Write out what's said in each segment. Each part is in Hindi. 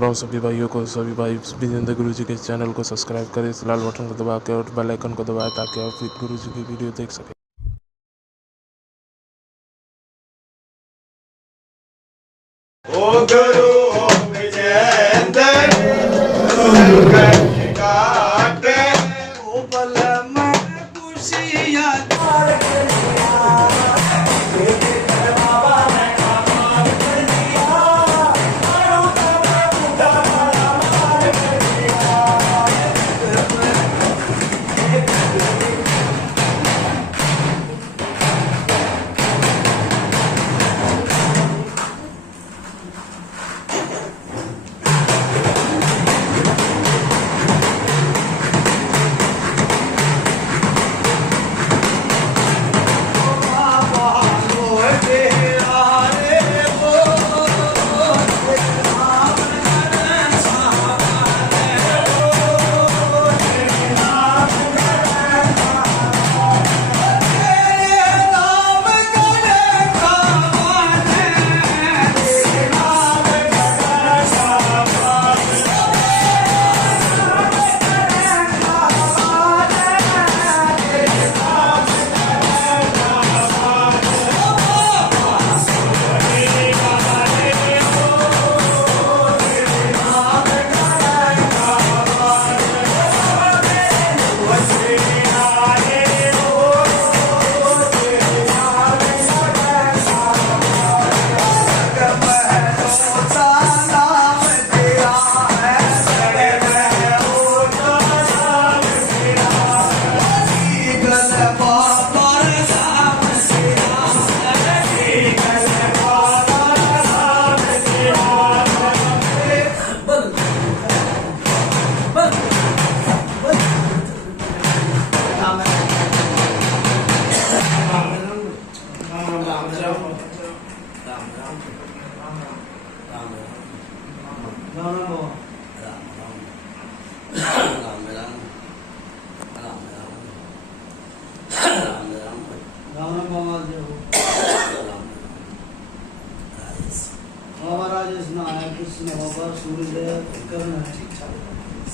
राम सभी भाइयों को। सभी भाई विजेंद्र गुरु जी के चैनल को सब्सक्राइब करें, इस लाल बटन को दबा के और बेल आइकन को दबाएं ताकि आप गुरु जी की वीडियो देख सकें। ओ गुरु विजेंद्र काटे ओ बलम खुशियां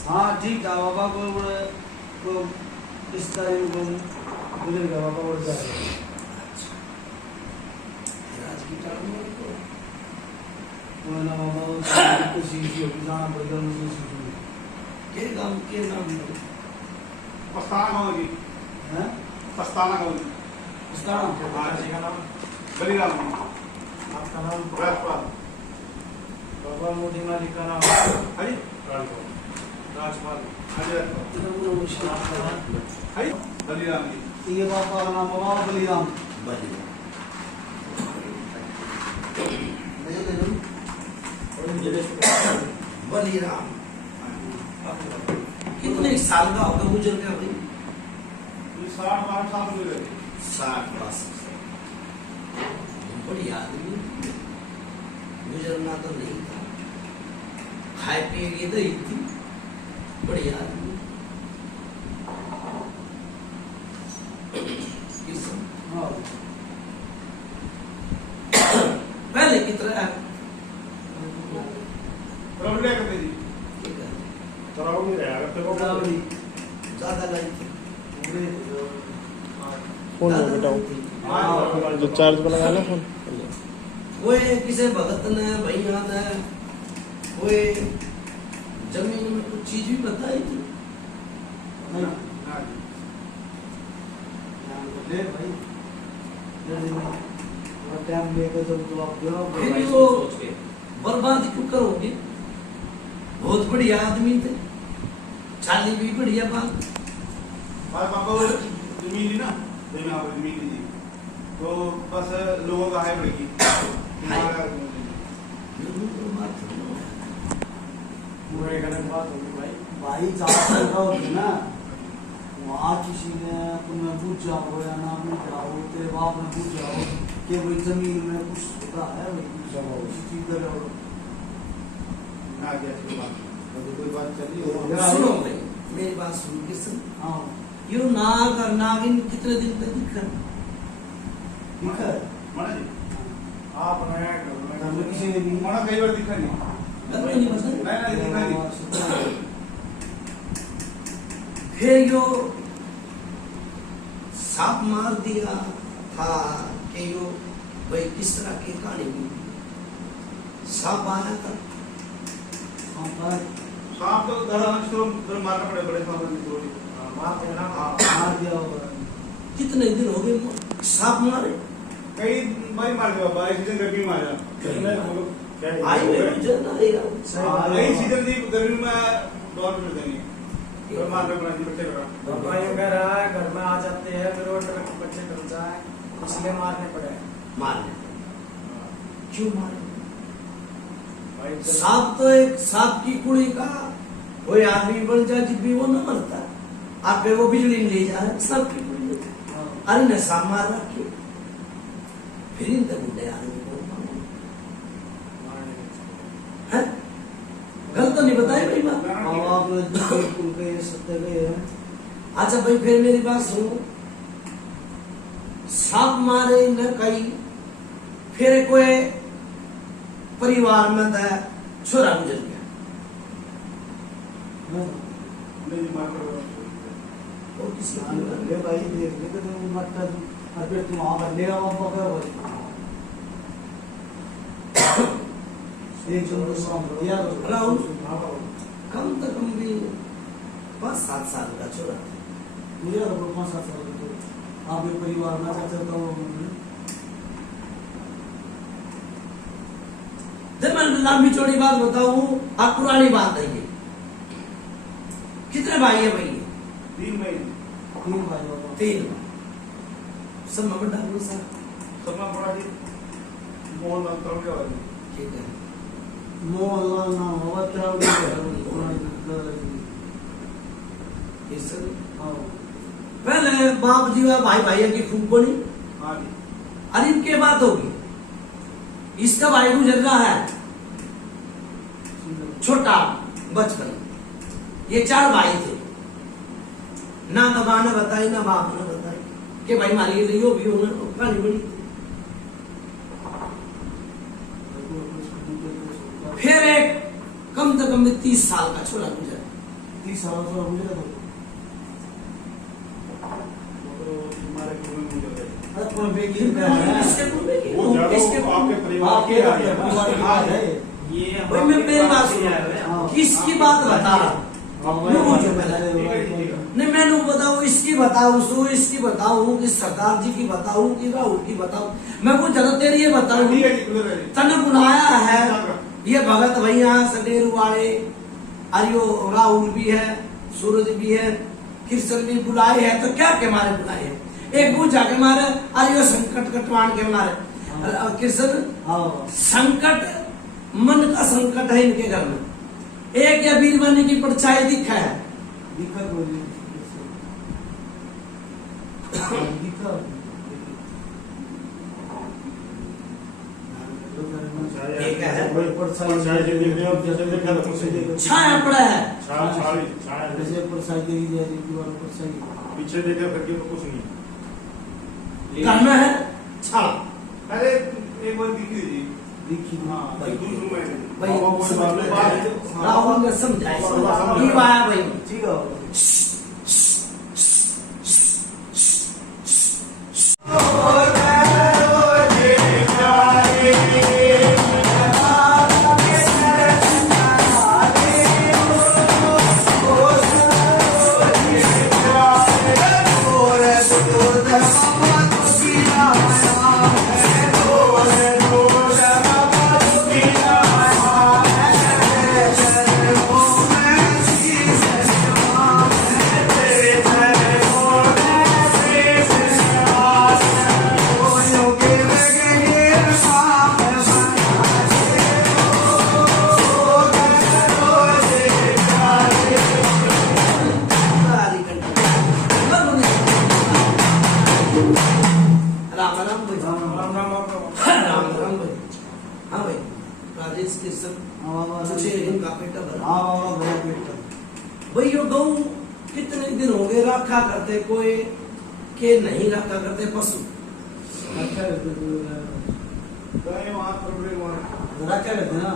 हाँ ठीक है बाबा को इस तारीख को गुजरेगा बाबा और जाएगा वो ना बाबा को सीखी होगी जाना पड़ेगा मुझे सीखी के गांव के नाम पस्ताना गाँव हैं पस्ताना गाँव पस्ताना हाँ जी का नाम बलिराम आपका नाम राजपाल बाबा मोदी मालिक का नाम हाँ जी राजपाल हाँ जी बलिराम जी ये बाबा का नाम बाबा बलिराम बलिराम कितने साल का होगा गुजर गया भाई? 60-62 साल हो गए। 60 बड़ी आदमी गुजरना तो नहीं था, खाए पिएगी तो ही थी। बड़ी आदमी हाँ पहले की तरह प्रॉब्लम करते जी तराव नहीं रहा अगर तो रावड़ी ज्यादा नहीं थी। फोन में बेटा जो चार्ज पर लगाना फोन वो किसी भगत ने भैया ने वो जमीन में कुछ चीज भी बताई थी। ले भाई टाइम लेकर जब आप फिर भी वो बर्बाद क्यों करोगे? बहुत बढ़िया आदमी थे, चाली भी बढ़िया बात। हमारे पापा वो जमीन ली ना जमीन आप जमीन ली तो बस लोगों का है पड़ेगी पूरे गलत बात होगी भाई जहाँ होती ना वहाँ किसी ने तुम्हें पूछ जाओ या ना पूछ जाओ तेरे बाप ने पूछ जाओ कि भाई जमीन में कुछ होता है भाई पूछ जाओ उसी चीज करो ना क्या कोई बात चली सुनो भाई मेरी बात सुनो किसन। हाँ यो नाग और नागिन कितने दिन तक दिखा मना जी आप किसी ने भी मना कई बार दिखा नहीं गलत नहीं बताया। नहीं नहीं नहीं फिर यो सांप मार दिया था कि यो भाई किस तरह की कहानी हुई। सांप आया था, सांप तो धर मारना पड़े बड़े सांप थोड़ी मार दिया होगा। कितने दिन हो गए सांप मारे। कई बार मार दिया बाबा, इस सीजन गर्मी में मारा आई में जल्द आएगा। कई सीजन दी गर्मी में दौड़ मिल देंगे और मारना पड़ा जी बच्चे का घर में आ जाते हैं फिर वो ट्रक बच्चे डर जाए इसलिए मारने पड़े। मारने क्यों मारे। भाई सांप तो एक सांप की कुड़ी का कोई आदमी बन जाए जब भी वो न मरता। आप पे वो बिजली में ले जा रहे सांप की कुड़ी में। अरे न सांप मार रखी फिर इन तक बुढ़े आदमी को है गलत तो नहीं बताया भाई बात। आप बिल्कुल के सत्य गए हैं। अच्छा भाई फिर मेरी बात सुनो। सांप मारे न कई फिर कोई परिवार में था छोरा गुजर गया। नहीं मार और किसी हाँ, ले भाई देख ले तो मत कर। अबे तुम वहां पर ले आओ पकड़ भाई। एक जन तो शाम दिया राहुल कम से कम भी 5-7 साल का छोरा था। मुझे तो 5-7 साल का तो आप एक परिवार में चलता हो। जब मैं लंबी चौड़ी बात बताऊं आप पुरानी बात है ये। कितने भाई है भाई। 3 महीने 3 भाई बाबा। 3 सब में बड़ा गुस्सा। सबना बड़ा जी मोहन अंतर के वाली ठीक है मोहल्ला ना होगा क्या पहले बाप जी व भाई भाई की खूब बनी। हाँ जी अरे इनके बात होगी। इसका भाई गुजर रहा है छोटा बचपन। ये 4 भाई थे। ना बाबा ने बताई ना बाप ने बताई कि भाई मारी रही हो भी कहानी बड़ी थी। फिर एक कम से कम 30 साल का छोरा गुजरा। 30 साल का मुझे तो हमारे घर में मुझे अरे कौन बेकी का है इसके मुंह में वो ज्यादा इसके आपके परिवार आपके के आ गया परिवार की बात है। ये भाई मैं मेरी बात सुनो। किसकी बात बता रहा नहीं मैंने बताऊ इसकी बताऊ सो इसकी बताऊ कि सरदार जी की बताऊ कि राहुल की बताऊ। मैं वो जगह तेरी ये बताऊ ठीक है जी खुले रहिए। तने बुलाया है ये भगत भैया सडेरू वाले अरियो राहुल भी है सूरज भी है कृष्ण भी बुलाए हैं तो क्या के मारे बुलाए हैं। एक बूझा के मारे अरियो संकट कटवान के मारे कृष्ण संकट मन का संकट है इनके घर में। एक या वीर बनने की परछाई दिखा है दिक्कत हो रही दिक्कत ठीक है पीछे छाया पड़ा है। देखे फिर के तो कुछ नहीं घर में है छाया। अरे एक बार दिखी थी हाँ दूसरों में भाई राहुल ने समझाया ये आया भाई ठीक है राम राम भाई राम राम राम राम भाई। हाँ भाई राजेश कृष्ण मुझे इनका पेटा भरा। भाई यो गऊ कितने दिन हो गए रखा करते कोई के नहीं रखा करते पशु। वहाँ प्रॉब्लम हुआ रखा रहते ना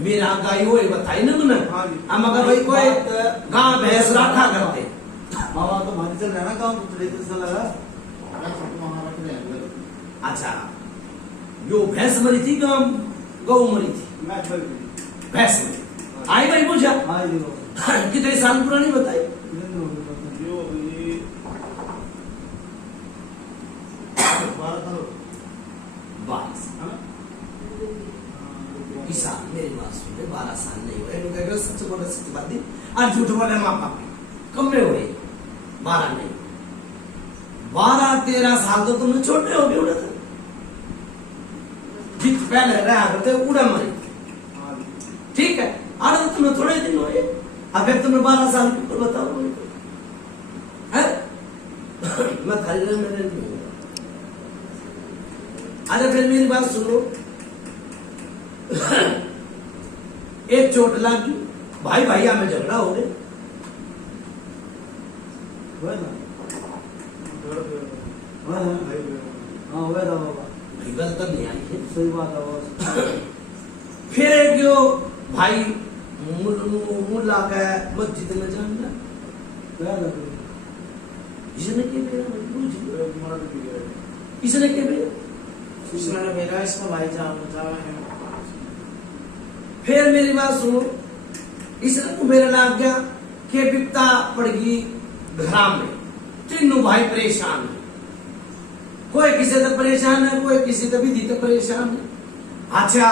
मेरा गाय वो बताई ना तुमने। हाँ जी। हम अगर भाई कोई गांव भैंस रखा करते। बाबा तो भारी चल रहा है ना काम, तो थोड़े दिन से लगा। अच्छा, जो भैंस मरी थी गौ मरी थी? मैं चल गई। भैंस मरी आई भाई पूछा हाँ जी बाबा। कितने साल पुरानी बताई? जो ये 12 साल 22 है ना? किसान मेरी बात सुन ले, 12 साल नहीं हुए लोग कह सच बोले सच बात दी और झूठ बोले माँ बाप कम में हुए 12 नहीं 12-13 साल तो तुमने छोटे हो गए उड़े थे जित पहले रहा करते उड़ा मरी हाँ जी। ठीक है आज तो तुम्हें थोड़े दिन हुए अब फिर तुम्हें 12 साल की उम्र बताओ है मैं खाली रहा मेरे नहीं अच्छा फिर मेरी बात सुनो एक चोट लगी भाई भैया में झगड़ा हो गया हुआ ना? हुआ ना? हाँ हुआ था बाबा। भाई गलत नहीं आई है सही बात है बाबा। फिर एक जो भाई मुल्ला का मस्जिद में जाना क्या लगा? इसने क्या किया इसने क्या किया इसने मेरा इसमें भाई जान फिर मेरी बात सुनो इसने तो मेरे लाग गया कि बिपता पड़ गई घर में तीनों भाई परेशान है कोई किसी से परेशान है कोई किसी से भी दी परेशान है अच्छा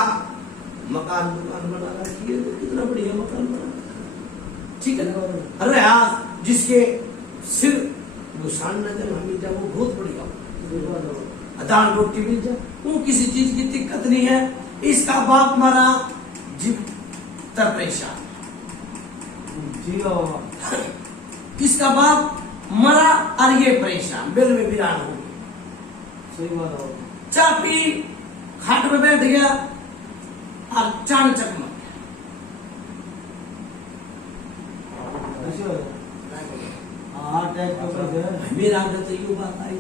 मकान दुकान बना रखी है कितना बढ़िया मकान बना ठीक है ना अरे आज जिसके सिर गुसान नजर हमें जब वो बहुत बढ़िया दाल रोटी मिल जाए वो किसी चीज की दिक्कत नहीं है इसका बाप मारा जीव तर परेशान ठीक है बाबा। इसका बाप मरा और ये परेशान बिल में वीरान हो गई सही बात है बाबा। चाय पी खाट में बैठ गया और चान चक मर ऐसे हो गया? हाँ टैग के ऊपर जो है। गया मेरा अंदर तो ये बात आई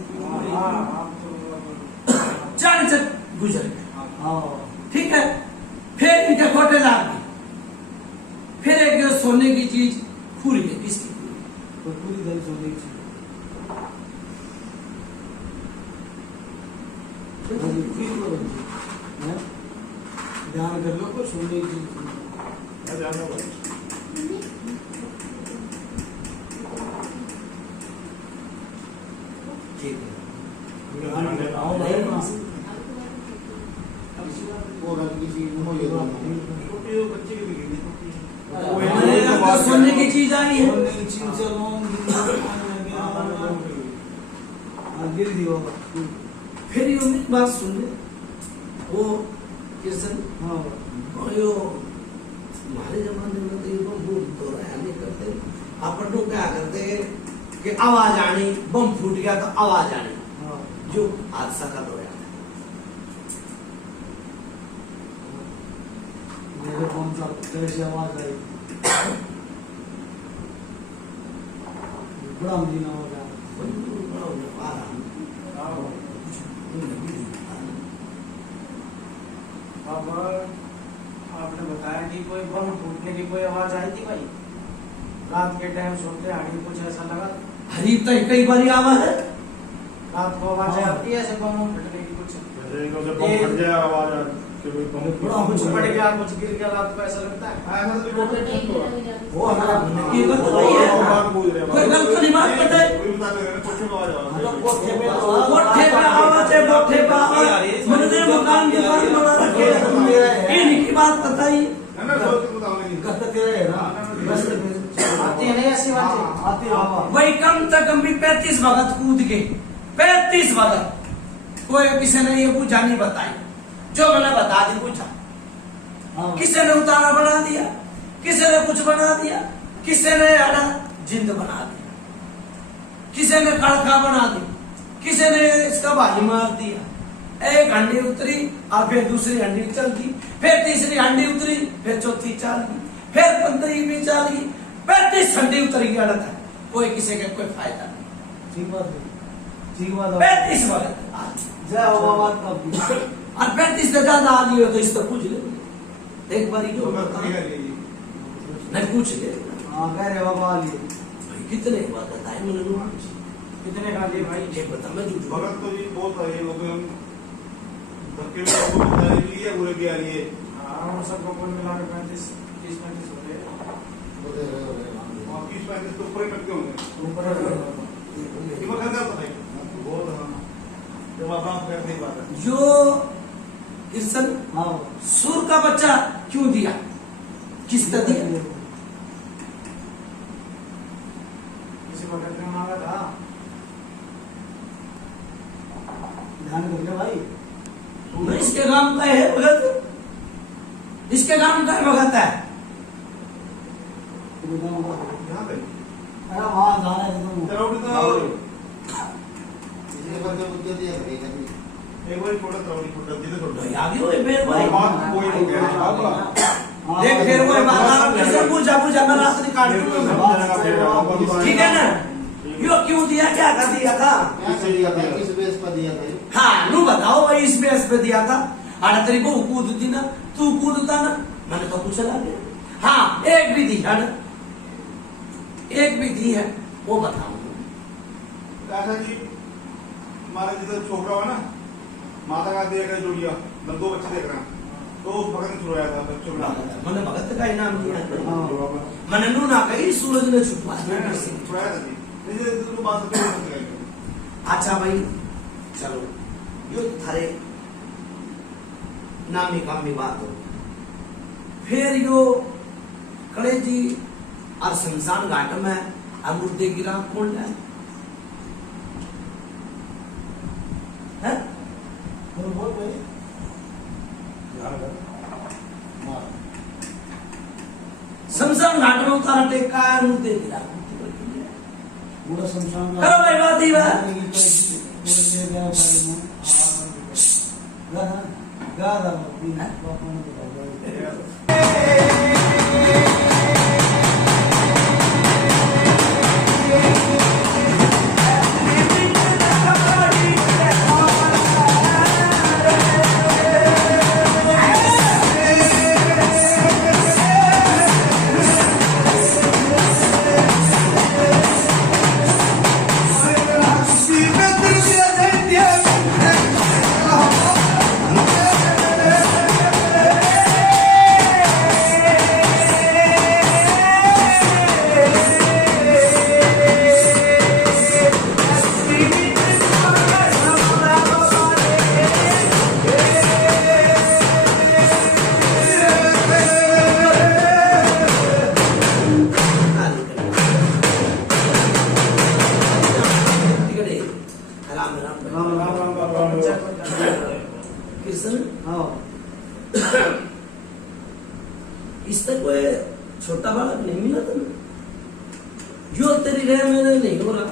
चान चक गुजर गया हाँ ठीक है फिर इनके खोटे लाग गए फिर एक जो सोने की चीज खुल गई किसकी तो पूरी तरह सोने की हैं? ध्यान कर लो को सोने की ठीक है आओ भाई ना। छोटे बच्चे की भी गिरनी हमारे यहाँ तो सोने की चीज आई है सोने की चीज से लोग गिर दी होगा। फिर ये उम्मीद बात सुन ले वो किसन हाँ यो हमारे जमाने में तो ये बम तो नहीं करते अपन लोग क्या करते कि आवाज आनी बम फूट गया तो आवाज आनी हाँ जो हादसा का हो जाता मेरे कौन सा कैसे आवाज आई बड़ा महीना हो गया। अब आपने बताया कि कोई बम फूटने की कोई आवाज आई थी भाई रात के टाइम सोते हाड़ी कुछ ऐसा लगा हरीब तो कई बार आवाज है रात को आवाज आती है ऐसे बम फटने की कुछ बड़ा कुछ मुझे पड़ गया कुछ गिर गया रात को ऐसा लगता है वो हमारा ये बात तो वही है कोई गलत नहीं बात बताए कोठे में कोठे पे आवाज है कोठे पे आवाज मैंने मकान दुकान बना रखे हैं इनकी बात बताई कहते तेरे है ना बस आती है नहीं ऐसी बात आती आवाज वही कम से कम भी 35 भगत कूद के 35 भगत कोई किसी ने ये पूछा नहीं बताई जो मैंने बता दी पूछा हाँ किसी ने उतारा बना दिया किसी ने कुछ बना दिया किसी ने अड़ा जिंद बना दिया किसी ने कड़का बना दी किसी ने इसका भाई मार दिया एक हंडी उतरी और फिर दूसरी हंडी चल गई फिर तीसरी हंडी उतरी फिर चौथी चल गई फिर 15वीं चल गई 35 हंडी उतर गई अड़त है कोई किसी का कोई फायदा नहीं ठीक बात है ठीक बात है 35 भगत जय हो बाबा कब और 35 से ज्यादा आदमी हो तो इस तो पूछ ले एक बार क्यों भगत नहीं करिए जी। नहीं पूछ ले हाँ कह रहे बाबा लिए भाई कितने की बात बताए मैंने लोग कितने का लिए भाई? एक बता मैं झूठ भगत तो जी बहुत है लोग हम धक्के में आपको बता रही है पूरे भी आ रही है। हाँ उन सबको कुल मिला के 30-35 हो गए। 30-35 तो ऊपर ही करते होंगे। ऊपर कीमत करना तो भाई बहुत हाँ जब आप करते ही बात है। जो किशन हाँ सुर का बच्चा क्यों दिया, किस तरह दिया? किसी वक्त में मांगा था। ध्यान करके भाई नहीं, इसके नाम का है भगत, इसके नाम का है भगत है। यहाँ पे अरे वहाँ जाना है तुम चलो उठी तो एक बार छोटा छोटा जिधर छोटा भाई आगे हुए फिर भाई बात कोई हो गया बाबा देख फिर वो बात किसे पूछा मैं रात निकाल दूंगा, ठीक है ना? यो क्यों दिया, क्या कर दिया था? किस बेस पर दिया था? हाँ नू बताओ भाई, इस बेस पे दिया था। अरे तेरी को कूदती ना, तू कूदता ना, मैंने तो कुछ चला गया। हाँ एक भी दी है ना, एक भी दी है वो बताओ। ऐसा जी हमारा जिधर छोकरा हुआ ना माता का देख रहे जुड़िया मैं 2 बच्चे देख रहा हूँ तो उस भगत ने छुड़ाया था बच्चों में मैंने भगत का इनाम दिया, मैंने नू ना कही, सूरज ने छुपा दिया। छुड़ाया था जी नहीं तो बात करते अच्छा भाई चलो यो तो थारे नामी कामी बात हो। फिर यो कड़े जी और शमशान घाट में अमृत गिरा कौन है? बोल भाई शमशान घाट में उतारा टेका है, अमृत गिरा पूरा शमशान करो भाई बात ही बात। कृष्ण हाँ इस तक कोई छोटा बालक नहीं मिला था जो तेरी रह मेरे नहीं हो रहा,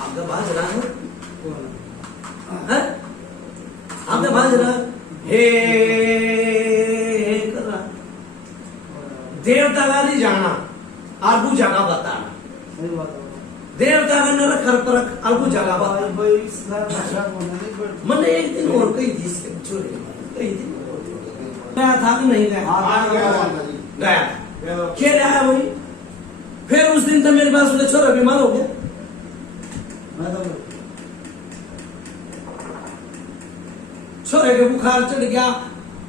आपका बाज रहा है, आपका बाज रहा हे कर रहा, देवता का नहीं जाना आगू जगह बताना, सही बात है देवता का न रख परख आगू जगह बताना। भाई सर भाषा बोलने नहीं बट मैंने एक दिन और कही थी इसके छोरे कही थी गया था कि नहीं गया? हाँ गया खेल आया वही। फिर उस दिन तो मेरे पास उसका छोरा बीमार हो गया, मैं तो छोरे के बुखार चढ़ गया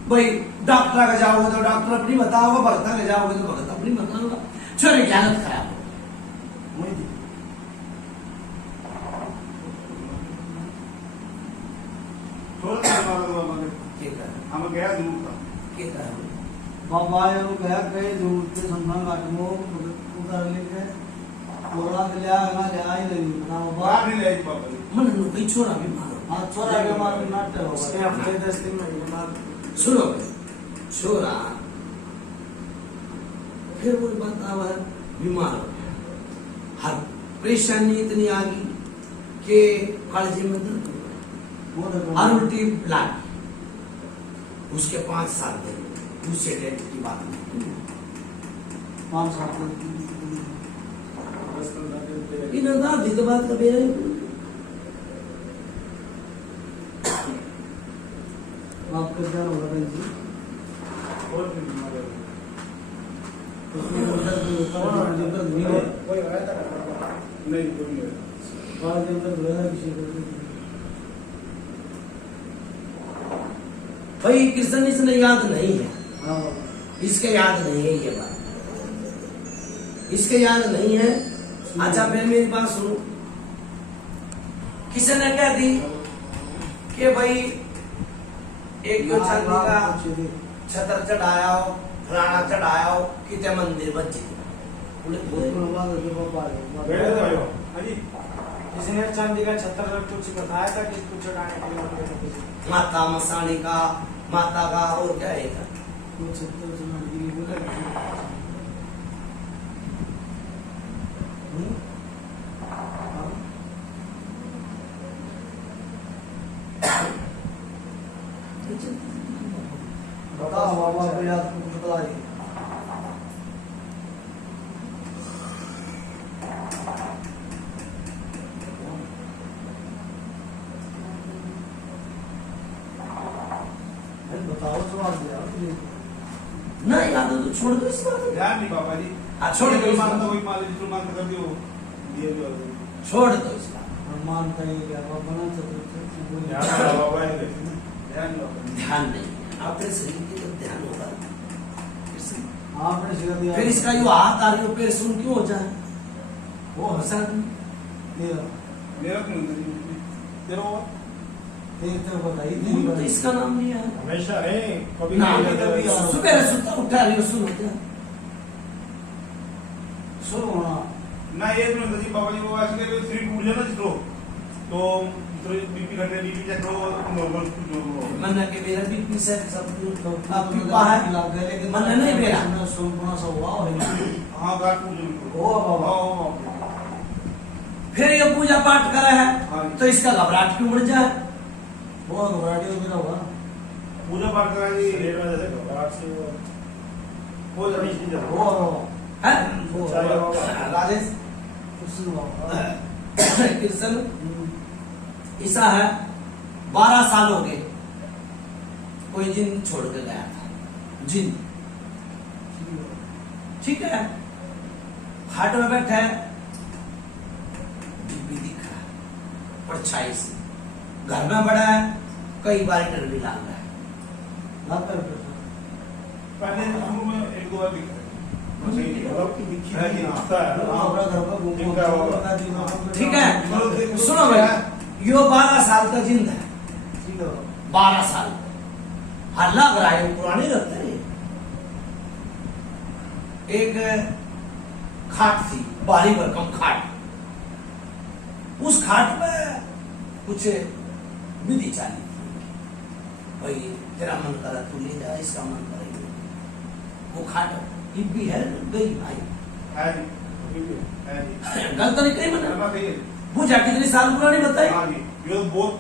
भाई, डॉक्टर का जाओगे तो डॉक्टर अपनी बताओगे, भगत का जाओगे तो भगत अपनी बताओगे, छोरे की हालत खराब हो वही थी हम गया दूर था बाबा ये लोग गया कहीं दूर से संभाल घाट में उधर लेके बोला के लिया ना लिया ही नहीं ना बाबा बाहर नहीं ले पापा जी मन भाई छोरा बीमार हो। हाँ छोरा के मार नाट्य हो उसके गया हफ्ते 10 दिन में बीमार। सुनो छोरा फिर वो बतावा बीमार हो गया, हर परेशानी इतनी आ गई कि कालजी में दर्द हो गया वो देखो और उल्टी लाग उसके 5 साल थे, उससे डेट की बात नहीं। 5 साल इन दादी तो बात कभी नहीं। आपका क्या होगा जी और भी बीमारी हो गई। उसमें दर्द होता है, जो दर्द नहीं है, कोई होया था ना? नहीं कोई नहीं। बाहर के अंदर धोया किसी को नहीं। भाई कृष्ण इसने याद नहीं है, हाँ इसके याद नहीं है ये बात, इसके याद नहीं है। अच्छा फिर मेरी बात सुनो, किसी ने कह दी कि भाई एक जो चांदी का छतर चढ़ाया हो, फलाना चढ़ाया हो, कितने मंदिर बच्चे बैठे थे भाई हाँ जी। किसी ने चांदी का छत्तर कुछ बताया था कि कुछ चढ़ाने के लिए मंदिर में कुछ? माता मसाणी का, माता का, और क्या है था? बताओ बाबा को याद बताइए। बताओ सवाल दिया ना याद हो तो छोड़ दो इस बात को। ध्यान नहीं बाबा जी। हाँ, छोड़ दो कोई इस मानता बात कोई मान लीजिए जो मानता कर दियो दिए जो को। छोड़ दो इस बात मान करिए क्या बना ध्यान नहीं बाबा है ध्यान नहीं बाबा। ध्यान नहीं, आपके शरीर की तरफ ध्यान होगा। आपने सिखा दिया। फिर इसका यो हाथ आ रही हो, पैर सुन क्यों हो जाए? वो हंसा मेरा क्यों नहीं तेरा हुआ तो बताइए तो इसका नाम लिया है। हमेशा है कभी नाम नहीं नहीं, लेता। सुबह सुता उठा रही हो, सुनो क्या? सुनो ना ना ये तो नहीं बाबा जी वो ऐसे के थ्री टूट जाए ना जिसको तो बीपी घटे बीपी चेक करो नॉर्मल जो मन के मेरा भी पीछे सब आप पीपा है, लग गए लेकिन मन नहीं मेरा। सुनना सा हुआ है हाँ गाट टूट जाए ओ बाबा। हाँ फिर ये पूजा पाठ करा है हाँ। तो इसका घबराहट क्यों बढ़ जाए? वो घबराहट मेरा हुआ पूजा पाठ करा जी शरीर में जैसे घबराहट से हो जाए वो है वो राजेश सुनो कृष्ण ऐसा है, 12 साल हो गए कोई जिन छोड़ के गया था, जिन ठीक है, खाट में बैठा है, डिब्बी दिख रहा है परछाई से, घर में बड़ा है, कई बार डर भी लग रहा है। लाकर पहले शुरू में एक दो बार दिखा ठीक है, सुनो भाई, यो 12 साल का जिंदा है, 12 साल हल्ला लग रहा है, पुरानी लगता है। एक खाट थी, भारी भरकम खाट, उस खाट में कुछ विधि चाली थी, भाई तेरा मन करा तू ले जा, इसका मन करेगा, वो खाट भी है गई भाई, गलत नहीं कही मैंने, पूजा कितनी साल पुरानी बताई? ये तो बहुत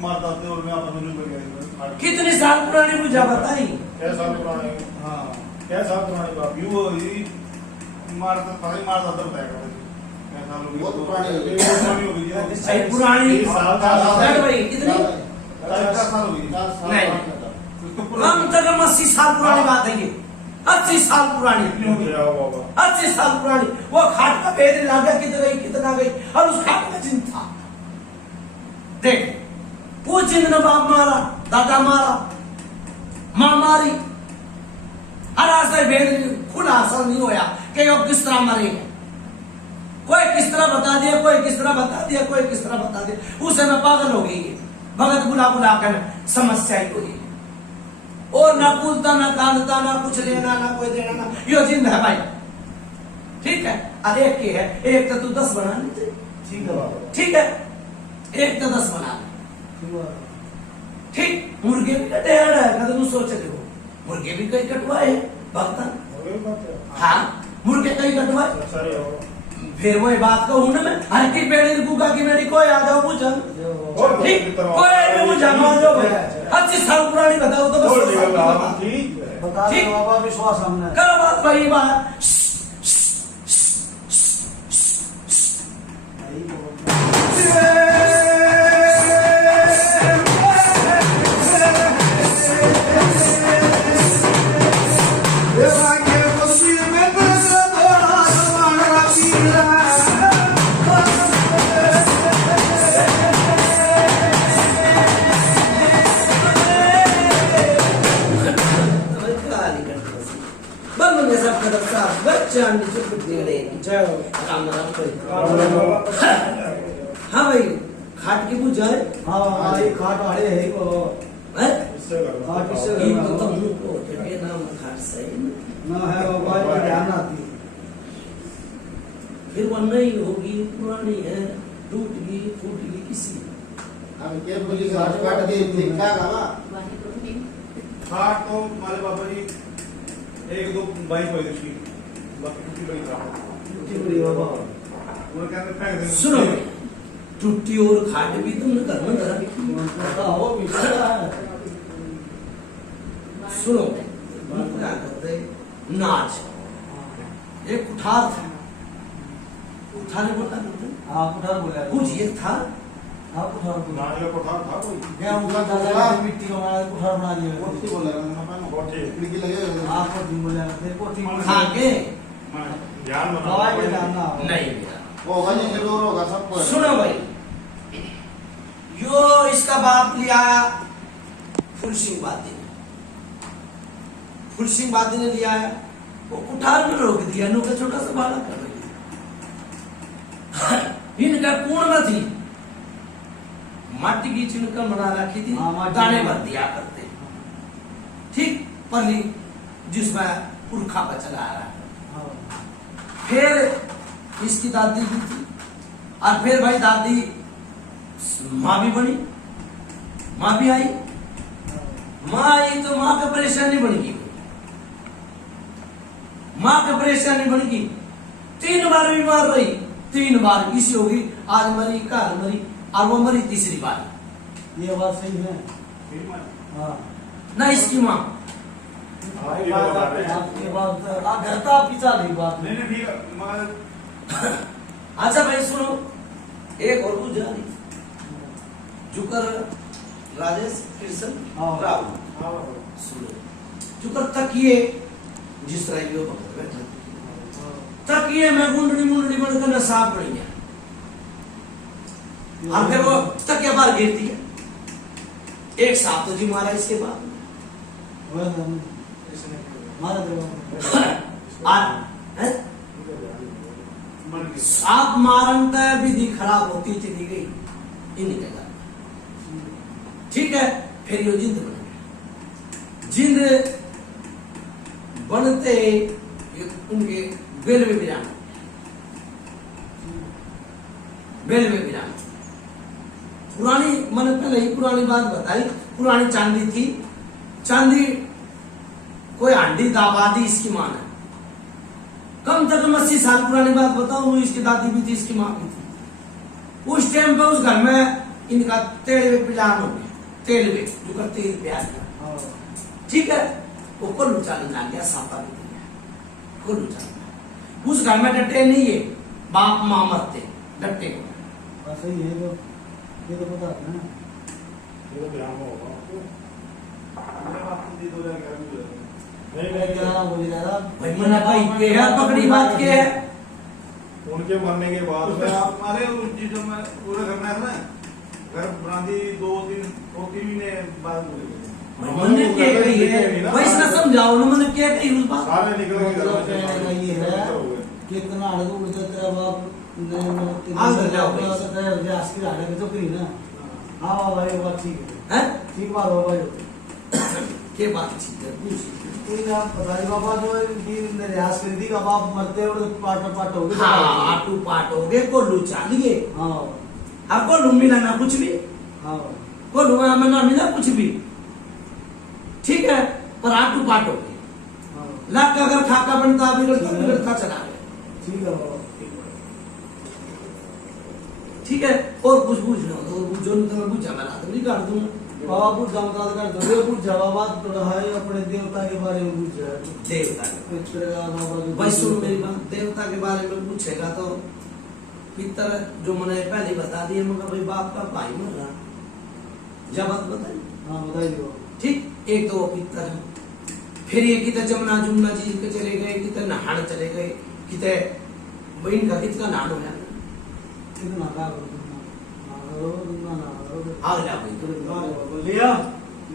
मारता थे और मैं आपस में गया कितनी साल पुरानी पूजा बताई? क्या साल पुराने हाँ क्या साल पुराने बाप यू ये मारता पता ही मारता था बताएगा क्या साल हो गया बहुत पुरानी हो गई। पुरानी हो गई भाई पुरानी साल भाई कितनी? 40 साल हो गई कम से कम 80 साल पुरानी बात है ये, 80 साल पुरानी, कितनी हो गया 80 साल पुरानी। वो खाट का भेद लागा कितना गई, और उस खाट में जिन था, देख वो जिन ने बाप मारा, दादा मारा, मां मारी, हर आशा भेद खुला असर नहीं होया कि वो किस तरह मरेगा, कोई किस तरह बता दिया, कोई किस तरह बता दिया, कोई किस तरह बता दिया, उसे मैं पागल हो गई है, भगत बुला बुला कर समस्या ही हुई, और ना पूछता ना कांदता ना कुछ लेना ना कोई देना ना, यो जिंद है भाई, ठीक है। और एक की है, एक तो तू 10 बना लीजिए, ठीक है ठीक है, एक तो 10 बना ले, ठीक। मुर्गे भी कटे है, कदम सोच रहे हो, मुर्गे भी कई कटवाए भक्तन, हाँ मुर्गे कई कटवाए, फिर वही बात कहूँ ना मैं, हर की पेड़ी गुगा की मेरी कोई आ जाओ पूछा, ठीक कोई भी पूछा मान लो, 25 साल पुरानी बताओ तो बस बता दो बाबा, विश्वास हमने करो बात भाई बात। के सब कदसा बच्चा नीचे कुछ देड़े जय हो। राम राम करे। राम राम बाबा। हाँ भाई खाट की पूछ जाए हाँ भाई खाट वाले है वो हैं इससे करो। खाट इससे ये करना तो होगा। तुमको के नाम खाट सही ना है वो भाई को ध्यान आती है। फिर वो नई होगी पुरानी है टूट गई फूट गई किसी अब के बोली घाट काट के ठीक ठाक आवा खाट तो हमारे बाबा जी एक दो बाइक हुई थी उसकी, बाकी टूटी पड़ी खाट। चिमड़ी बाबा वो क्या कहते हैं, फेंक देंगे। सुनो टूटी और खाट भी तुमने घर में धरा पता हो भी पता है। सुनो हम क्या करते नाच एक कुठार था उठाने बोलता करते आप उठा बोला कुछ ये था आप उठा बोला नाच का कोठार था कोई। क्या उनका दादा ने मिट्टी का बना उठा बना दिया कोठी बोला ना पाना कोठी। खिड़की लगे आप कोठी बोला थे कोठी खा के हाँ, ध्यान बनाओ। दवाई के जानना नहीं मिला वो होगा जी जरूर होगा सबको। सुनो भाई यो इसका बाप लिया फुल सिंह बादी ने फुल सिंह बादी ने लिया है वो कुठार में रोक दिया नु का छोटा सा बालक कर रही इनका पूर्ण न थी माटी की चिनकन बना रखी थी हाँ, माटी दाने की। भर दिया करते ठीक पली जिसमें पुरखा पर चला आ रहा है फिर इसकी दादी भी थी और फिर भाई दादी माँ भी बनी माँ भी आई माँ आई तो माँ का परेशानी बन गई माँ का परेशानी बन गई 3 बार बीमार रही 3 बार किसी होगी आज मरी कल मरी और वो मरी तीसरी बार ये बात सही है ठीक है। हाँ ना इसकी माँ आपकी बात आ रही है। आपके बात आप घर का पीछा नहीं बात नहीं नहीं ठीक है, मगर अच्छा भाई सुनो एक और पूछ जा रही जुकर राजेश कृष्ण हाँ। राहुल हाँ, सुनो जुकर तकिए जिस तरह की वो भगत बैठा तकिए में गुंडड़ी मुंडड़ी बनकर नशा पड़ गया और फिर वो तकिया बाहर गिर दिया एक सांप तो जी मारा इसके बाद मारा दो और हैं? मन की। सांप मारन का विधि खराब होती चली गई इन जगह ठीक है फिर यो जिंद बन गया जिंद बनते ये उनके बेल में विराम बेल में विराम पुरानी मैंने पहले ही पुरानी बात बताई पुरानी चांदी थी चांदी कोई हांडी दाबादी इसकी मां है कम से कम 80 साल पुरानी बात बताऊं इसकी दादी भी थी इसकी मां भी थी उस टाइम पे उस घर में इनका तेलवे पिलान हो गया तेलवे जो का तेल प्याज का ठीक है वो कोल्लू चालन आ गया सापा भी गया कोल्लू चालन उस घर में डटे नहीं है बाप मां मरते डटे को सही है तो ये तो पता है ना ये तो ध्यान में होगा आपको। मेरे बाप को दी 2011 में हुआ था। नहीं क्या नाम बोली जा रहा भाई मना भाई के है पकड़ी बात के है उनके मरने के बाद में आप हमारे उस चीजों में पूरे घर में है ना घर बनाती 2-3 महीने बाद बोले मैंने क्या कही है भाई इसका समझाओ ना मैंने क्या कही उस बात सारे निकल गए घर मतलब में कहने का ये है कितना अड़गू उड़ता तेरा बाप ने हाँ, तो जाओ भाई। जास की आने के तो करी ना हाँ भाई वो बात ठीक है है ठीक बात हो भाई के बात ठीक है पूछ कोई ना बताई बाबा जो इनकी रियाज करी थी का बाप मरते और पाट हो गए हाँ आटू पाट हो गए कोल्लू चालिए हाँ अब कोल्लू मिला ना कुछ भी हाँ कोल्लू में ना मिला कुछ भी ठीक है पर आटू पाट हो गए हाँ लाख का अगर खाका बनता बिगड़ता चला गया ठीक है बाबा ठीक है और कुछ पूछना हो तो जो तुम्हें पूछा मैं रात में कर दूंगा बाबा पूछ जाऊंगा कर दो पूछ जा बाबा थोड़ा है अपने देवता के बारे में पूछ रहा है देवता कुछ करेगा बाबा जो भाई सुनो मेरी बात देवता के बारे में पूछेगा तो पितर जो मैंने पहले बता दिया मगर भाई बाप का भाई मर रहा जब बात बताई हाँ बताइए ठीक एक तो वो पितर है फिर ये कितने जमुना जुमना चीज के चले गए कितने नहाने चले गए कितने बहन का कितना नान होया कितना का आग जा भाई लिया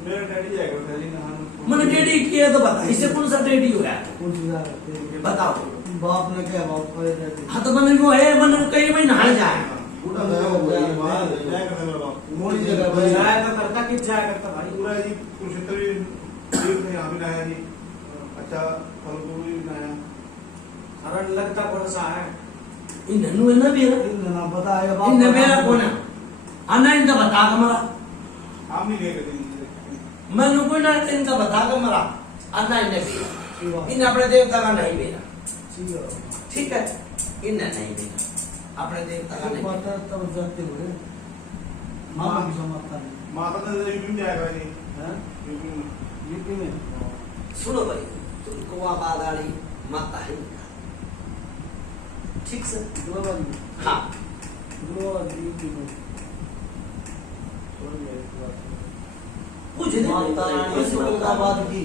मेरा डैडी जाएगा पहले नहाने। मैंने डेडी किया तो बता, इससे कौन सा डेडी हो गया? कौन सी बात है? बताओ। बाप ने क्या बाप करे रहते हाँ तो मैंने वो है, मैंने कहीं भाई नहाने जाए। बूढ़ा गया वो भाई वहां जाया करता मेरा बाप। मोड़ी जगह भाई जाया तो करता, किस जाया करता भाई? पूरा जी कुरुक्षेत्र भी तीर्थ है, यहाँ भी नहाया जी। अच्छा फलगुरु भी नहाया। अरे लगता कौन सा है? इन नन्नू है ना मेरा, ना बताएगा बाप इन मेरा कौन है? अन्ना इनका बता के मरा, आप नहीं गए कभी? मैंने कोई ना इनका बता के मरा। अन्ना इन्हें मेरा, इन अपने देवता का नहीं मेरा, ठीक है? इन्हें नहीं मेरा, अपने देवता का नहीं मेरा। तब जाते हुए मामा की समाप्त है माता ने यूपी में जाएगा जी। हैं? यूपी में। यूपी में सुनो भाई, तुमको आबाद आड़ी माता है, ठीक से? गुरुवार हाँ, यूपी में पूछ ले माता रानी तुलकाबाद की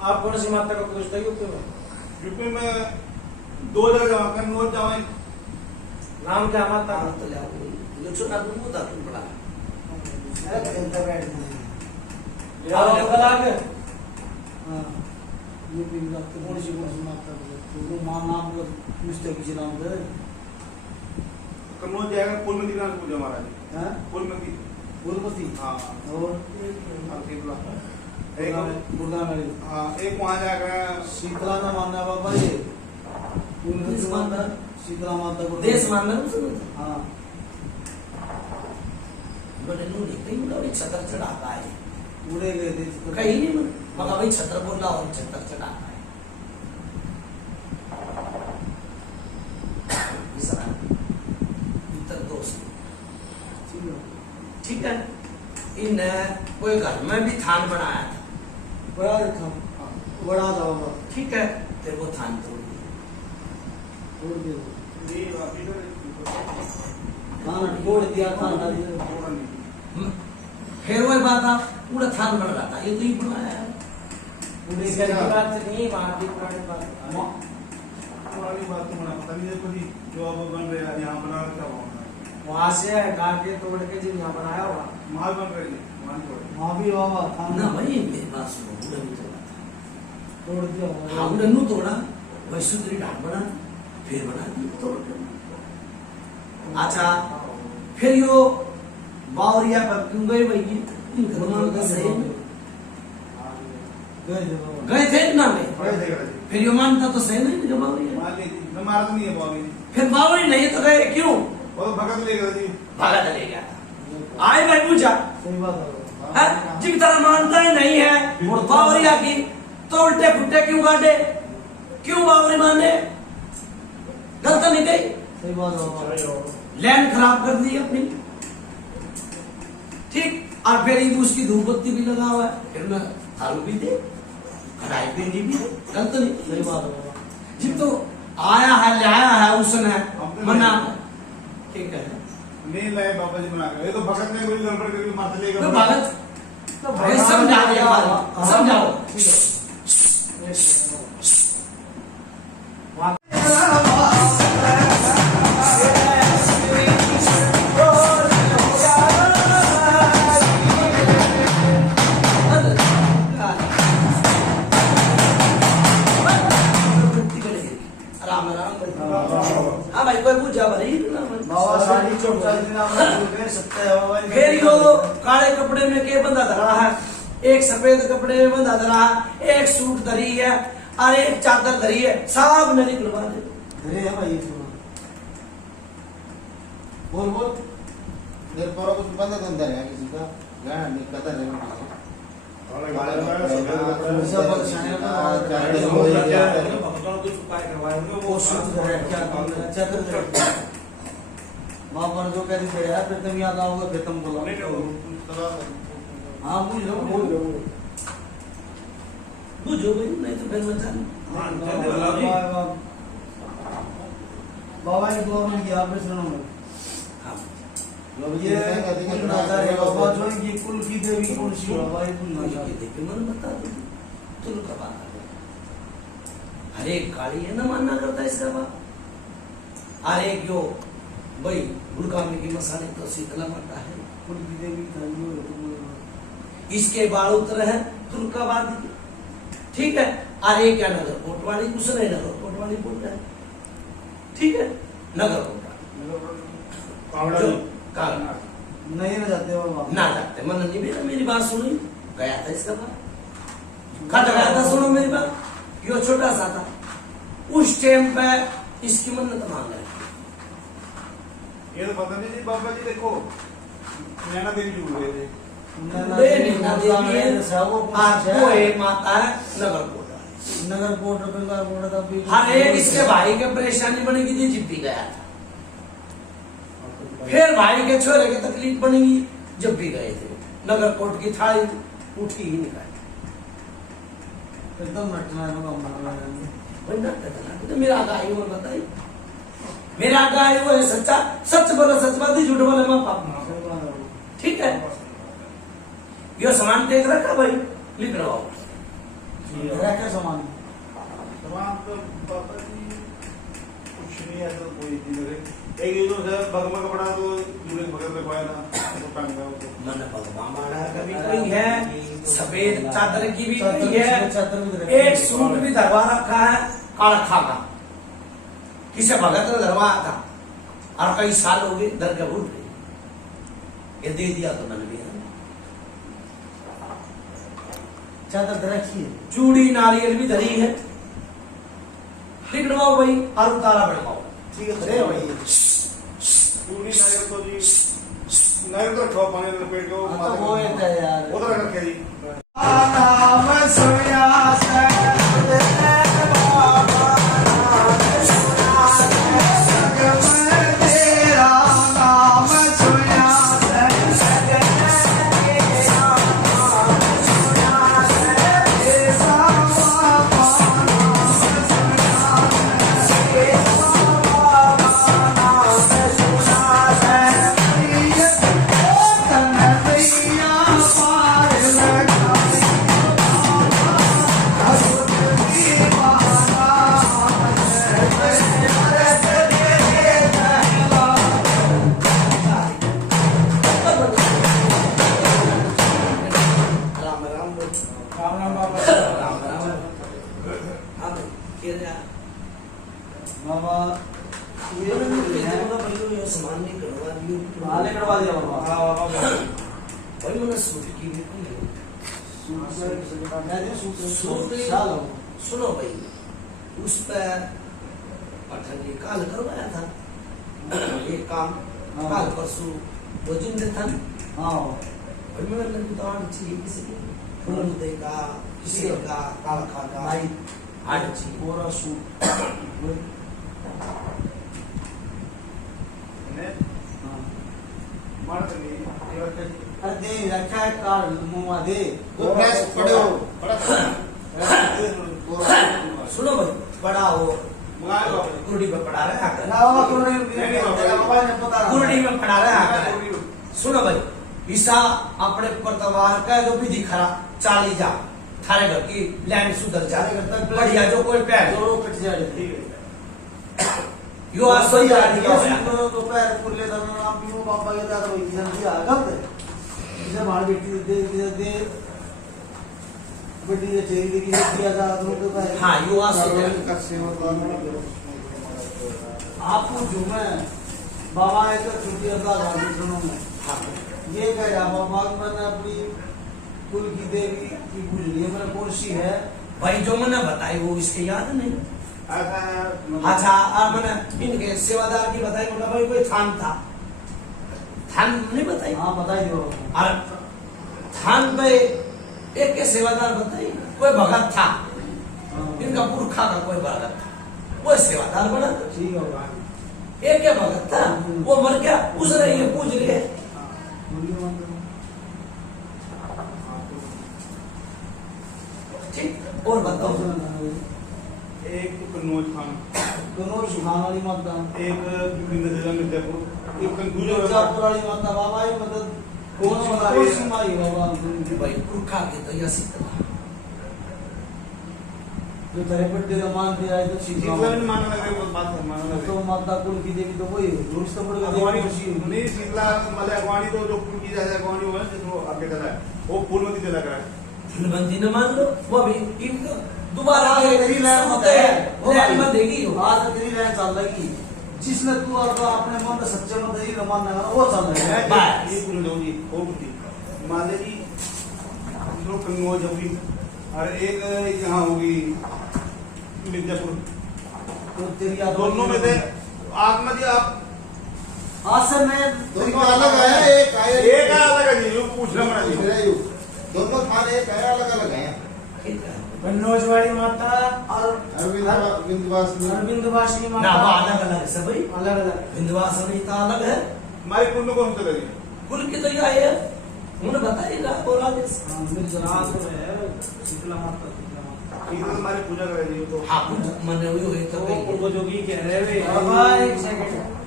आप कौन सी माता का पूछते हो यूपी में? यूपी में 2 जगह जाओ, कन्नौज जाओ। नाम क्या माता का? तो ले जो छोटा तुमको था तुम पड़ा यार बता के हाँ यूपी में जाते कौन सी माता तो वो मां नाम को पूछते किसी नाम से कन्नौज जाएगा, फूलमती नाथ पूजा महाराज। हैं? फूलमती। फूलमती हाँ। और एक गुरदानगरी हाँ, एक वहाँ जाएगा। शीतला ना मानना बाबा ये देश मानना, शीतला माता को देश मानना सुनो। हाँ बोले नू नहीं कहीं बोला भाई छतर चढ़ाता है, उड़े गए थे कहीं नहीं मगर भाई छतर बोला और छतर चढ़ाता है। इसरा इतर दोस्त, ठीक है? इन कोई घर में भी थान बनाया था, बड़ा था बड़ा था बाबा ठीक है? तेरे को थान तोड़ दिया, छोड़ दिया ये वापिस खाना छोड़ दिया खाना फिर वही बात आप पूरा थान बन रहा था, ये तो ही बनाया है। इस घर की बात नहीं, वहाँ की पुरानी बात। पुरानी बात तो मुझे पता नहीं है कुछ जो अब बन रहा है यहाँ बना रहा है। वहाँ से गा के तोड़ के जी यहाँ बनाया हुआ। महल बन रही है, महल छोड़। वहाँ भी बाबा ना खाना भाई मेरी बात सुनो, पूरा नहीं तोड़ा था। तोड़ दिया हाँ उन्हें तोड़ा, वैसे तेरी ढाल बना, फिर बना दी तोड़ के। अच्छा फिर यो बावरिया पर क्यों गए भाई? इन घरों में सही में गए थे बाबा गए थे ना में, बड़े थे गए। फिर यो मानता तो सही नहीं कि बावरिया, मान ली थी, मैं मारा तो नहीं है बाबी। फिर बावरी नहीं तो गए क्यों? वो भगत ले गए जी। भागा चले गया। आए भाई पूछा सही बात है है, जिस तरह मानता ही नहीं है बावरिया की तो उल्टे फुट्टे क्यों काटे? क्यों बावरी माने? गलत नहीं गई, सही बात है बाबा लैंड खराब कर दी अपनी, ठीक? और फिर उसकी धूप बत्ती भी लगा हुआ है, फिर मैं थारू भी दे, कढ़ाई भी नहीं भी दे, गलत नहीं। सही बात है बाबा जिब तो आया है ले आया है उसने मना, ठीक है? नहीं लाए बाबा जी बना कर। ये तो भगत ने कोई गड़बड़ करके मार ले तो भगत ये समझा दिया, समझाओ। हाँ भाई कोई पूछा भाई बाबा साड़ी चौका दिन आपने कह सकते हैं बाबा फिर यो काले कपड़े में के बंदा धरा है, एक सफेद कपड़े में बंदा धरा है, एक सूट धरी है और एक चादर धरी है, सब ने निकलवा दे। अरे है भाई ये सुनो बोल बोल देर पर कुछ बंद धंधा है किसी का गाना नहीं पता नहीं बाबा ने जो कह दी यार फिर तुम याद आओगे फिर तुम बोलो हाँ पूछ लो बुझो भाई नहीं तो फिर बता बाबा ने दुआ में किया आपने सुनो ये कुल नादार है बाबा जो ये कुल की देवी कौन सी बाबा ये कुल नादार देखिए मैंने बता दो तुम कब आता है हर एक काली है ना मानना करता है इसका बाप, हर एक जो भाई गुड़कामी की मसाले तो शीतला माता है, कुल की देवी था इसके बाल उतर है तुर्काबादी के, ठीक है। और एक क्या नगर कोटवाली, दूसरे नगर कोटवाली बोल रहे हैं, ठीक है। नगर कोटवाली जो कांगड़ा नहीं ना जाते हो बाबा, ना जाते मन नहीं भी मेरी बात सुनी, गया था इसका बात खट गया था। सुनो मेरी बात, यो छोटा सा था उस टाइम पे इसकी मन्नत मांग रहे ये तो पता नहीं जी बाबा जी, देखो नैना देवी जुड़ गए थे। आपको एक माता है नगर कोट, नगर कोट हर एक इसके भाई के परेशानी बनेगी थी जब भी गया था, फिर भाई के छोरे की तकलीफ बनेगी जब भी गए थे। नगर कोट की थाली उठी ही निकाली, एकदम नटना तो मेरा गाय वो बताई, मेरा गाय वो है सच्चा, सच बोलो सच बात, झूठ बोले माँ पाप, ठीक है। यो सामान देख रखा भाई, लिख रहा हूँ क्या सामान तमाम तो बाबा जी कुछ नहीं ऐसा कोई चीज नहीं। एक ये जो है भगवा कपड़ा तो जुड़े भगत में पाया ना तो टांगा उसको मन भगवा माना कभी कोई है, सफेद चादर की भी कोई है, एक सूट भी धरवा रखा है काला खाका, किसे भगत ने धरवाया था और कई साल हो गए धर के भूल गए, ये दे दिया तो मन भी है। चादर रखी है, चूड़ी नारियल भी धरी है, लिखवाओ भाई और उतारा बढ़वाओ, ठीक है। अरे भाई पूरी नारियल तो जी नारियल तो रखो पानी में पेट को हाँ तो वो होता है यार, उधर रखे जी। नाम सुया बाबा ये सामान नहीं करवा दियो, माले करवा दिया बाबा। हाँ बाबा भाई मैंने सूट की भी सूट सुनो भाई, उस पर पठन ने काल करवाया था एक काम, काल परसों वो जिंदे था। हाँ भाई मैंने लगी तो आठ चाहिए किसी की, फूल देगा किसी का काल खा का भाई आठ चाहिए पूरा सूट मार कर ली ये रखे जी। अरे दे रखा है कार मुंह दे वो प्रेस पड़े हो बड़ा सुनो भाई, बड़ा हो मंगाए बाबा जी। कुर्डी में पड़ा रहा है, ना बाबा कोने नहीं बाबा, बाबा ने पता कुर्डी में पड़ा रहा है। सुनो भाई, ईसा अपने परतवार का जो विधि खरा चाली जा थारे घर की लैंड सुधर जा बढ़िया, जो कोई पैर जोड़ो कट जाए ठीक है यो आसो याद किया तो पैर खुले तो आप भी वो पापा के दादा वही जल्दी आ गए इसे बाहर बेटी दे बेटी ने चेरी की किया जा तो पैर हाँ यो आसो का सेवा आपको जो मैं बाबा एक छुट्टी का गाड़ी सुनो मैं ये कह रहा बाबा मैंने अपनी कुल की देवी की गुजरी है, मेरा कुर्सी है भाई, जो मैंने बताई वो इसके याद नहीं। ऐसा अच्छा और मैंने इनके सेवादार की बताई, मतलब भाई कोई थान था, थान नहीं बताई, हाँ बताई दो और थान पे एक के सेवादार बताई, कोई भगत था इनका पुरखा का, कोई भगत था वो सेवादार बना, ठीक है एक क्या भगत था वो मर गया, उस रही है पूज रही है। ठीक, और बताओ एक कन्नौज खान, दोनों सुखान वाली माता एक बिंदु मिर्जापुर, एक कंकूजो मिर्जापुर वाली माता बाबा ही मतलब कौन बता कौन रही सी है बाबा भाई पुरखा के तो यह सिद्ध था, जो तेरे बड्डे का मान दिया है तो शीतला भी मानने लगे, वो बात मानने लगे। तो माता कुल की देवी तो वही है, रोज तो पड़ेगा अगवानी देवी खुशी होगी। नहीं, शीतला मतलब अगवानी तो जो फूल की जैसे अगवानी हुआ है, जो आगे चला है, वो फूलमती चला कर है। धनवंती न मान लो, वो भी इनको दोबारा आज तेरी लाइन मत है, वो लाइन मत देगी वो। आज तेरी लाइन चल रही, जिसने तू और तो अपने मन में सच्चे मत ही मानना है वो चल रहा है। बस। ये पूरे लोग जी और कुछ नहीं। मान ले जी जो कन्नौज होगी और एक यहाँ होगी मिर्जापुर, तो तेरी याद दोनों में से आत्मा जी आप आज से मैं दोनों अलग है, एक आया एक अलग है जी, जो पूछ रहा मैं जी। मेरा यू दोनों थाने एक है, अलग अलग है। कन्नौज वाली माता और अरविंद विंध्यवासिनी अरविंदवासिनी ना माता वो अलग अलग है सब भाई। अलग अलग। विंध्यवासिनी तो अलग है, हमारी कुल में कौन चलेगी? कुल की तो यह है, उन्होंने बताइएगा बोला जैसे। रात में है शीतला माता, शीतला माता। ये तो हमारी पूजा करेगी तो। हाँ कुछ मन हुई हुई तो वो कहीं। पूर्वजोगी कह रहे वे। बाबा एक सेकंड,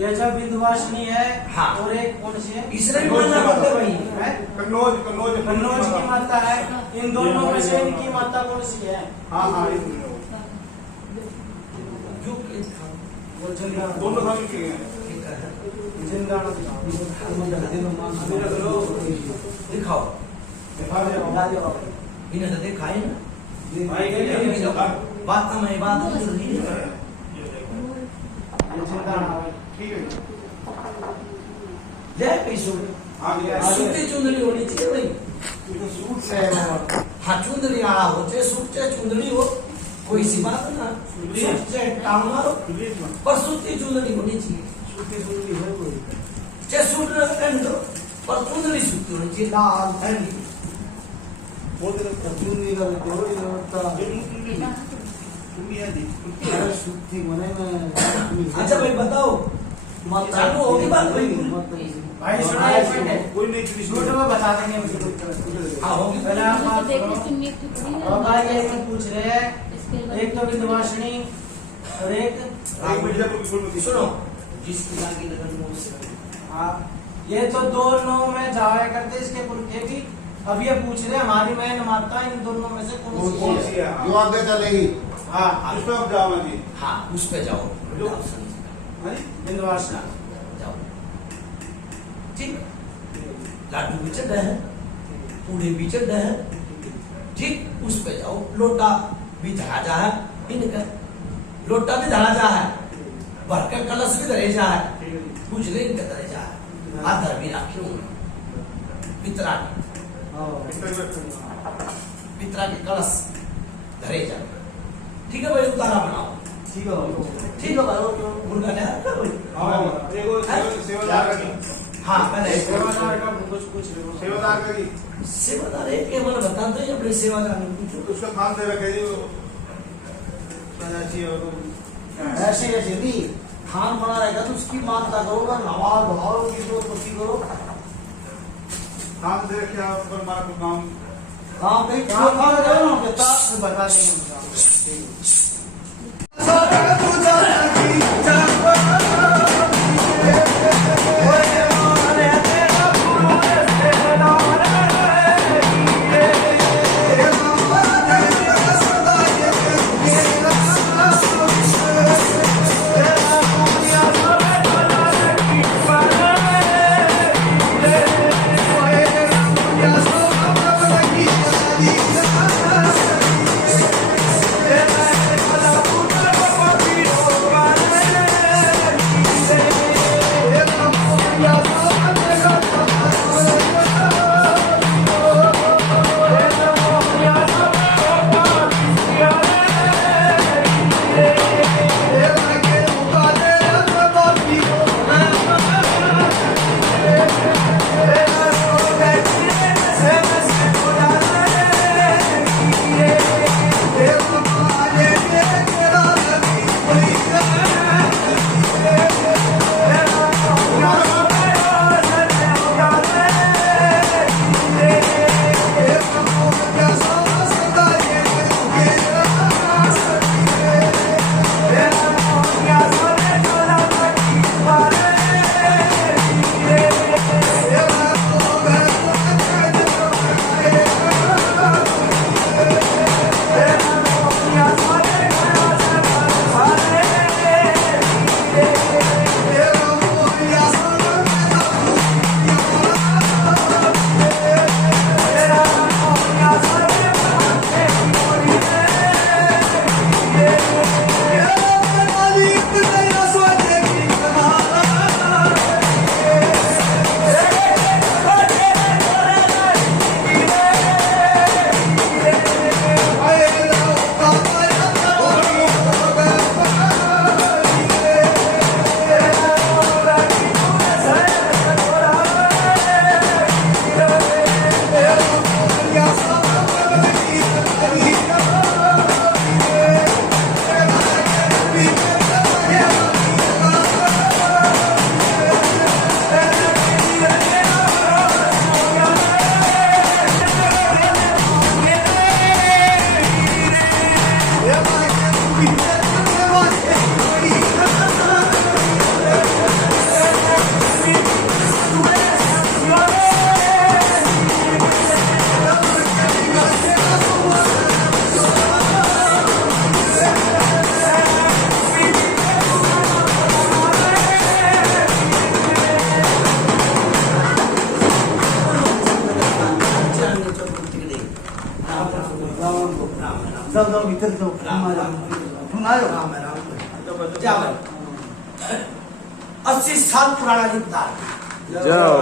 ये जब विंध्यवासिनी है हाँ। और एक कौन सी है? इसने भी मानना पड़ता है भाई। है? कन्नौज कन्नौज की माता है। इन दोनों में से इनकी माता कौन सी है? हाँ हाँ, ये सुन लो। जो कि वो जिंदा दोनों हम की हैं। ठीक है, जिंदा अभी रख लो। दिखाओ दिखा दे। इन्हें तो देखा है ना। भाई के लिए बात का मैं बात नहीं रही है। ये जिंदा ठीक है। ले पैसों हाँ जी, सूती चुंदड़ी होनी चाहिए भाई। तो सूट से है मामा। हाँ चुंदड़ी आड़ा हो चाहे सूट चाहे चुंदड़ी हो, कोई सी बात ना। सूट चाहे टांग मारो, पर सूती चुंदड़ी होनी चाहिए। सूटी सूटी है कोई। चाहे सूट न पहन दो, पर चुंदड़ी सूती होनी चाहिए, लाल ठंडी। वो तेरे चुन्नी का तो ही होता। तुम ये दी। अरे सूटी मने में। अच्छा भाई बताओ, माता चालू होगी बात भाई? भाई सुना एक मिनट, कोई नहीं झूठ में बता देंगे मुझे। हाँ होगी। पहले आप बात करो। और भाई ये हम पूछ रहे हैं, एक तो विंध्यवासिनी और एक एक मिर्जापुर की फूलमती। सुनो, जिसकी लागी लगन में उससे। आप, ये तो दोनों में जाया करते इसके पुरखे की। अब ये पूछ रहे हैं हमारी मैन माता इन दोनों में से कौन कौन सी सी है? है? जो आगे चलेगी। हाँ उस पर आप जाओ जी। हाँ उस पे जाओ, जो- हाँ जी। विंध्यवासिनी। जाओ ठीक। लाडू भी चढ़ रहे हैं, पूड़े भी चढ़ रहे हैं, ठीक। उस पे जाओ, लोटा भी धरा जा है, इनका लोटा भी धरा जा है, भर के कलश भी धरे जा है, पूछ ले इनका धरे जा है, आधर भी राखी हूँ पितरा की, पितरा के कलश धरे जा। ठीक है भाई, उतारा बनाओ। ठीक है। ठीक है भाई, मुर्गा ने हर भाई। हाँ, एक सेवादार का जी। हाँ पहले सेवादार का कुछ पूछ रहे हो? सेवादार का जी। सेवादार है कि मन बता दो अपने सेवादार में पूछो। उसका खान से रखे जी। क्या चाहिए और ऐसे ऐसे नहीं खान बना रहेगा तो उसकी मानता करोगा, नवाज भाव की जो खुशी करो। खान से रखे आप पर हमारा कुछ काम। काम कहीं खा रहे हो ना बेटा। बता देंगे मुझे। Yeah. जाओ भीतर जाओ तुम आयो 80 साल पुराना जिंदा जाओ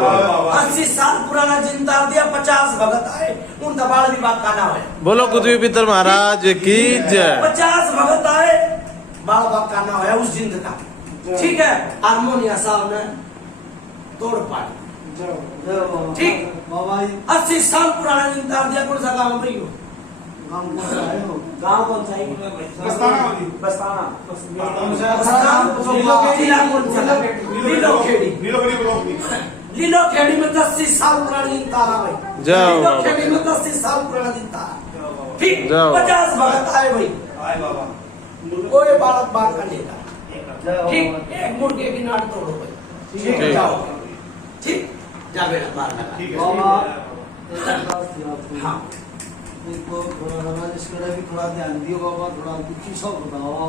80 साल पुराना जिंदा दिया 50 भगत आए उन दबाड़ विभाग का नाम है बोलो कुतुबी पितर महाराज की जय 50 भगत आए बाल बाग का नाम है उस जिंद का ठीक है हारमोनिया साहब ने तोड़ पाई ठीक बाबा जी 80 साल पुराना जिंदा दिया कौन सा गाँव भाई हो गाँव कौन सा है वो? गाँव कौन सा है बस्ताना वाली। बस्ताना जिला कौन सा लीलो खेड़ी नीलो बड़ी ब्लॉक की। लीलो खेड़ी में 80 साल पुरानी जिंदा है भाई जाओ लीलो बाबा। खेड़ी में 80 साल पुराना जिंदा है ठीक जाओ। 50 भगत आए भाई आए बाबा। कोई बालक बात का लेगा ठीक एक मुर्गे की नाट तोड़ो भाई ठीक। जाओ ठीक जा बेटा मार लगा ठीक है। बाबा एक बात थी आपको हाँ देखो थोड़ा राजेश कड़ा भी थोड़ा ध्यान दियो बाबा थोड़ा दुखी सब बताओ